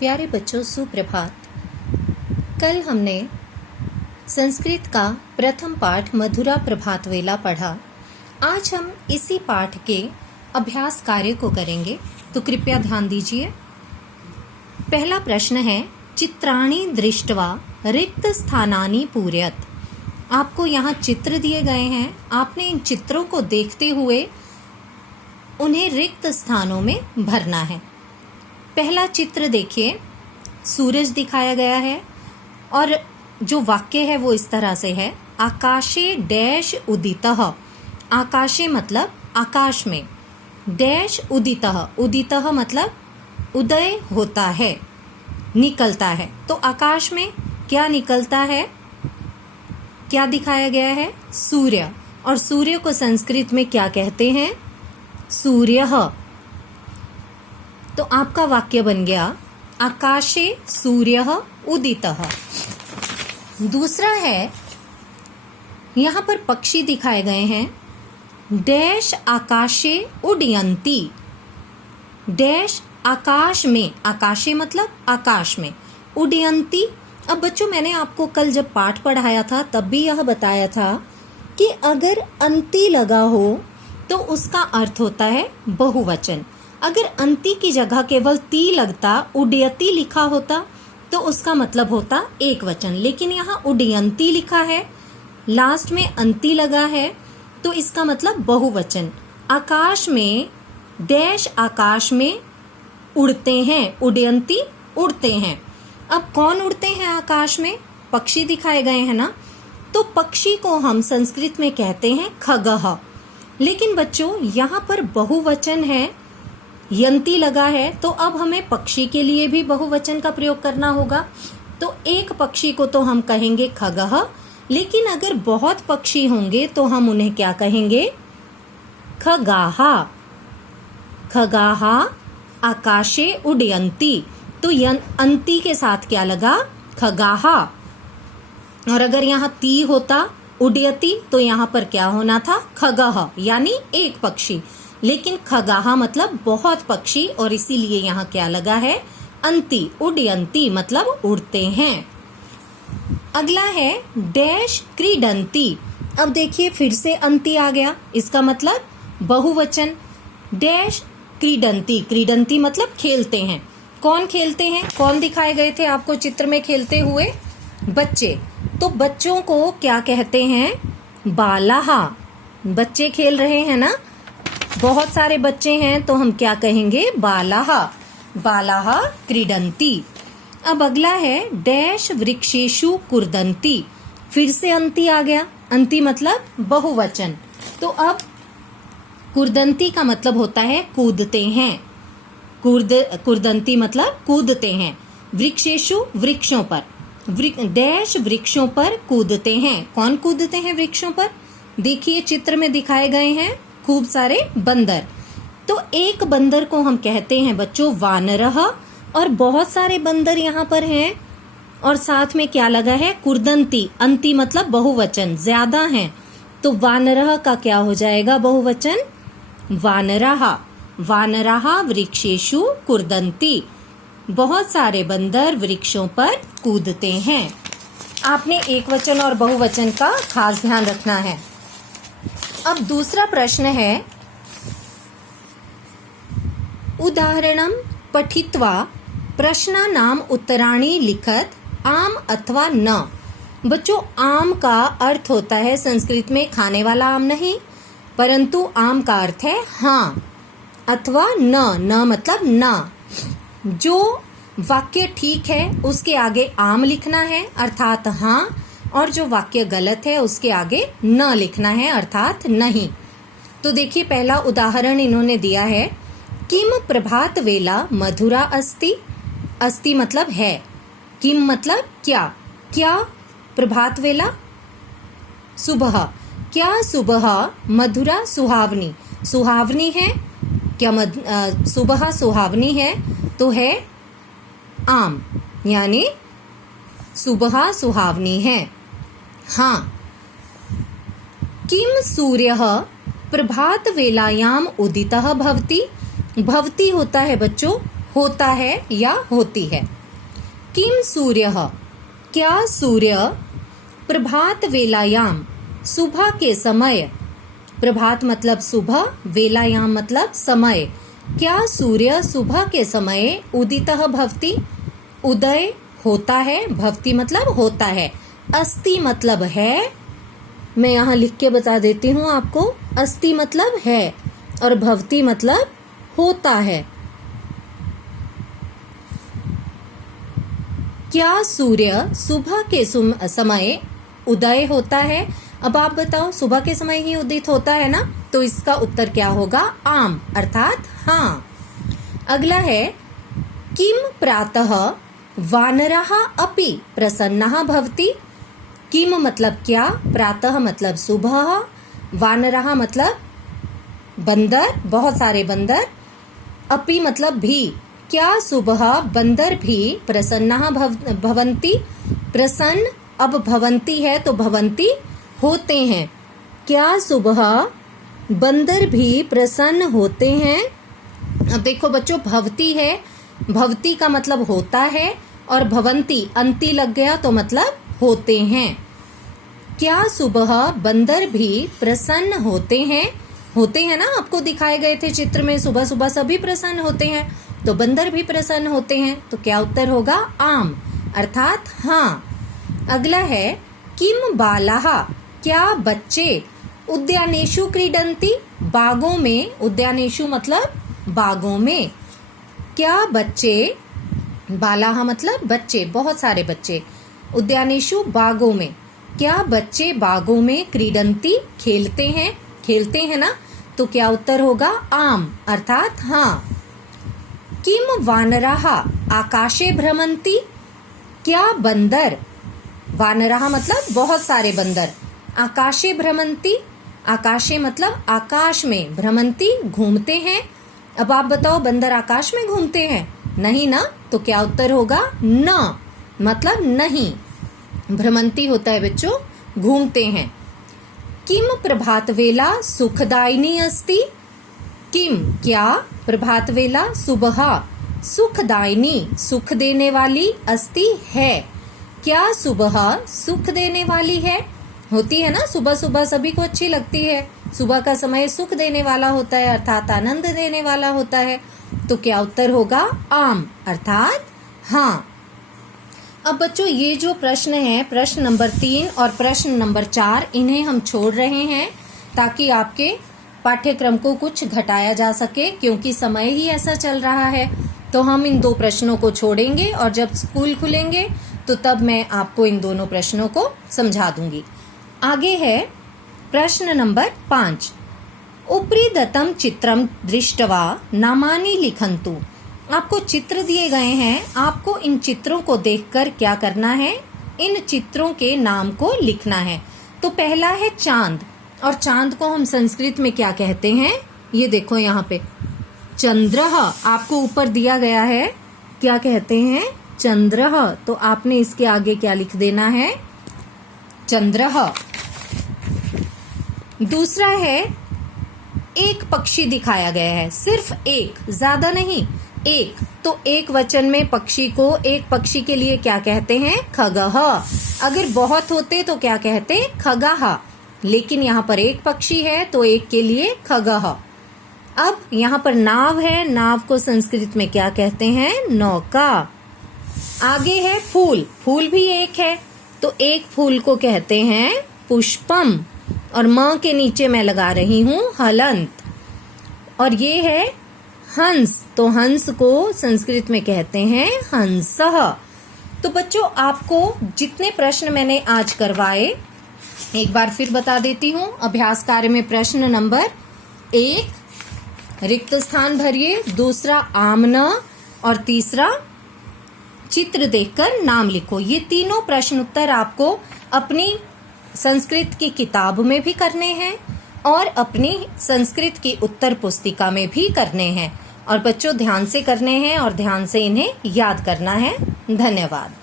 प्यारे बच्चों, सुप्रभात। कल हमने संस्कृत का प्रथम पाठ मधुरा प्रभात वेला पढ़ा। आज हम इसी पाठ के अभ्यास कार्य को करेंगे, तो कृपया ध्यान दीजिए। पहला प्रश्न है, चित्राणि दृष्ट्वा रिक्त स्थानानि पूरयत। आपको यहाँ चित्र दिए गए हैं, आपने इन चित्रों को देखते हुए उन्हें रिक्त स्थानों में भरना है। पहला चित्र देखिए, सूरज दिखाया गया है और जो वाक्य है वो इस तरह से है, आकाशे डैश उदितः। आकाशे मतलब आकाश में, डैश उदितः, उदितः मतलब उदय होता है, निकलता है। तो आकाश में क्या निकलता है, क्या दिखाया गया है? सूर्य। और सूर्य को संस्कृत में क्या कहते हैं? सूर्यः। तो आपका वाक्य बन गया, आकाशे सूर्यः उदितः। दूसरा है, यहाँ पर पक्षी दिखाए गए हैं, डैश आकाशे उड्यन्ति। डैश आकाश में, आकाशे मतलब आकाश में, उड्यन्ति। अब बच्चों, मैंने आपको कल जब पाठ पढ़ाया था तब भी यह बताया था कि अगर अंति लगा हो तो उसका अर्थ होता है बहुवचन। अगर अंति की जगह केवल ती लगता, उड्यति लिखा होता, तो उसका मतलब होता एक वचन। लेकिन यहाँ उड्यन्ति लिखा है, लास्ट में अंति लगा है, तो इसका मतलब बहुवचन। आकाश में, डैश आकाश में उड़ते हैं, उड्यन्ति उड़ते हैं। अब कौन उड़ते हैं आकाश में? पक्षी दिखाए गए हैं ना, तो पक्षी को हम संस्कृत में कहते हैं खगः। लेकिन बच्चों, यहाँ पर बहुवचन है, यंती लगा है, तो अब हमें पक्षी के लिए भी बहुवचन का प्रयोग करना होगा। तो एक पक्षी को तो हम कहेंगे खगः, लेकिन अगर बहुत पक्षी होंगे तो हम उन्हें क्या कहेंगे? खगाः। खगाः आकाशे उड्यन्ति। तो अंति के साथ क्या लगा? खगाः। और अगर यहाँ ती होता, उड्यति, तो यहाँ पर क्या होना था? खगः, यानी एक पक्षी। लेकिन खगाः मतलब बहुत पक्षी, और इसीलिए यहाँ क्या लगा है? अंति। उड्यन्ति मतलब उड़ते हैं। अगला है, डैश क्रीडन्ति। अब देखिए, फिर से अंति आ गया, इसका मतलब बहुवचन। डैश क्रीडन्ति, क्रीडन्ति मतलब खेलते हैं। कौन खेलते हैं? कौन दिखाए गए थे आपको चित्र में खेलते हुए? बच्चे। तो बच्चों को क्या कहते हैं? बालाः। बच्चे खेल रहे हैं ना, बहुत सारे बच्चे हैं, तो हम क्या कहेंगे? बालाः। बालाः क्रीडन्ति। अब अगला है, डैश वृक्षेषु कूर्दन्ति। फिर से अंति आ गया, अंति मतलब बहुवचन। तो अब कूर्दन्ति का मतलब होता है कूदते हैं। कूर्दन्ति मतलब कूदते हैं। वृक्षेषु वृक्षों पर, डैश वृक्षों पर कूदते हैं। कौन कूदते हैं वृक्षों पर? देखिए, चित्र में दिखाए गए हैं खूब सारे बंदर। तो एक बंदर को हम कहते हैं बच्चों वानरः, और बहुत सारे बंदर यहाँ पर हैं, और साथ में क्या लगा है? कूर्दन्ति। अंति मतलब बहुवचन, ज्यादा हैं, तो वानरः का क्या हो जाएगा बहुवचन? वानराः। वानराः वृक्षेषु कूर्दन्ति। बहुत सारे बंदर वृक्षों पर कूदते हैं। आपने एक वचन और बहुवचन का खास ध्यान रखना है। अब दूसरा प्रश्न है, उदाहरणं पठित्वा प्रश्नानाम उत्तराणि लिखत आम अथवा न। बच्चों, आम का अर्थ होता है संस्कृत में खाने वाला आम नहीं, परंतु आम का अर्थ है हाँ, अथवा न। न मतलब ना। जो वाक्य ठीक है उसके आगे आम लिखना है, अर्थात हाँ, और जो वाक्य गलत है उसके आगे न लिखना है, अर्थात नहीं। तो देखिए, पहला उदाहरण इन्होंने दिया है, किम प्रभात वेला मधुरा अस्ति। अस्ति मतलब है, किम मतलब क्या, क्या प्रभात वेला सुबह, क्या सुबह मधुरा सुहावनी, सुहावनी है क्या? सुबह सुहावनी है तो है आम, यानी सुबह सुहावनी है। हाँ, किम सूर्यः प्रभात वेलायाम उदितः भवति। भवति होता है बच्चों होता है या होती है। किम सूर्यः, क्या सूर्य प्रभात वेलायाम, सुबह के समय, प्रभात मतलब सुबह, वेलायाम मतलब समय, क्या सूर्य सुबह के समय उदितः भवति, उदय होता है, भवति मतलब होता है, अस्ति मतलब है, मैं यहाँ लिख के बता देती हूँ आपको, अस्ति मतलब है और भवति मतलब होता है। क्या सूर्य सुबह के समय उदय होता है? अब आप बताओ, सुबह के समय ही उदित होता है ना, तो इसका उत्तर क्या होगा? आम, अर्थात हाँ। अगला है, किम प्रातः वानरः अपि प्रसन्नः भवति। किम मतलब क्या, प्रातः मतलब सुबह, वानरः मतलब बंदर, बहुत सारे बंदर, अपि मतलब भी, क्या सुबह बंदर भी प्रसन्नः भवन्ति, प्रसन्न, अब भवन्ति है तो भवन्ति होते हैं, क्या सुबह बंदर भी प्रसन्न होते हैं। अब देखो बच्चों, भवती है, भवती का मतलब होता है, और भवंती अंति लग गया तो मतलब होते हैं। क्या सुबह बंदर भी प्रसन्न होते हैं, होते हैं ना, आपको दिखाए गए थे चित्र में, सुबह सुबह सभी प्रसन्न होते हैं, तो बंदर भी प्रसन्न होते हैं, तो क्या उत्तर होगा? आम, अर्थात हाँ। अगला है, किम बालाः, क्या बच्चे उद्यानेषु क्रीडन्ति, बागों में, उद्यानेषु मतलब बागों में, क्या बच्चे, बालाः मतलब बच्चे, बहुत सारे बच्चे, उद्यानेषु बागों में, क्या बच्चे बागों में क्रीडन्ति खेलते हैं, खेलते हैं ना, तो क्या उत्तर होगा? आम, अर्थात हाँ। किम वानराः आकाशे भ्रमन्ति, क्या बंदर, वानराः मतलब बहुत सारे बंदर, आकाशे भ्रमन्ति, आकाशे मतलब आकाश में, भ्रमन्ति घूमते हैं। अब आप बताओ, बंदर आकाश में घूमते हैं? नहीं ना, तो क्या उत्तर होगा? न, मतलब नहीं, भ्रमंती होता है बच्चों, घूमते हैं। किम प्रभात वेला सुखदायिनी अस्ति, किम क्या, प्रभात वेला सुबह, सुखदायिनी सुख देने वाली, अस्ति है, क्या सुबह सुख देने वाली है, होती है ना, सुबह सुबह सभी को अच्छी लगती है, सुबह का समय सुख देने वाला होता है, अर्थात आनंद देने वाला होता है, तो क्या उत्तर होगा? आम, अर्थात हाँ। अब बच्चों, ये जो प्रश्न है, प्रश्न नंबर 3 और प्रश्न नंबर 4, इन्हें हम छोड़ रहे हैं ताकि आपके पाठ्यक्रम को कुछ घटाया जा सके, क्योंकि समय ही ऐसा चल रहा है, तो हम इन 2 प्रश्नों को छोड़ेंगे और जब स्कूल खुलेंगे तो तब मैं आपको इन दोनों प्रश्नों को समझा दूंगी। आगे है प्रश्न नंबर 5, उपरि दत्तं चित्रं दृष्ट्वा नामानि लिखन्तु। आपको चित्र दिए गए हैं, आपको इन चित्रों को देखकर क्या करना है? इन चित्रों के नाम को लिखना है। तो पहला है चांद, और चांद को हम संस्कृत में क्या कहते हैं? ये देखो यहाँ पे चंद्रः, आपको ऊपर दिया गया है, क्या कहते हैं? चंद्रः, तो आपने इसके आगे क्या लिख देना है? चंद्रः। दूसरा है, एक पक्षी दिखाया गया है, सिर्फ एक, ज्यादा नहीं, एक, तो एक वचन में पक्षी को, एक पक्षी के लिए क्या कहते हैं? खगः। अगर बहुत होते तो क्या कहते? खगः, लेकिन यहाँ पर एक पक्षी है तो एक के लिए खगः। अब यहाँ पर नाव है, नाव को संस्कृत में क्या कहते हैं? नौका। आगे है फूल, फूल भी एक है, तो एक फूल को कहते हैं पुष्पम, और म के नीचे मैं लगा रही हूँ हलंत। और ये है हंस, तो हंस को संस्कृत में कहते हैं हंसः। तो बच्चों, आपको जितने प्रश्न मैंने आज करवाए एक बार फिर बता देती हूँ। अभ्यास कार्य में प्रश्न नंबर 1 रिक्त स्थान भरिए, दूसरा आमना, और तीसरा चित्र देखकर नाम लिखो। ये तीनों प्रश्न उत्तर आपको अपनी संस्कृत की किताब में भी करने हैं और अपनी संस्कृत की उत्तर पुस्तिका में भी करने हैं, और बच्चों ध्यान से करने हैं और ध्यान से इन्हें याद करना है। धन्यवाद।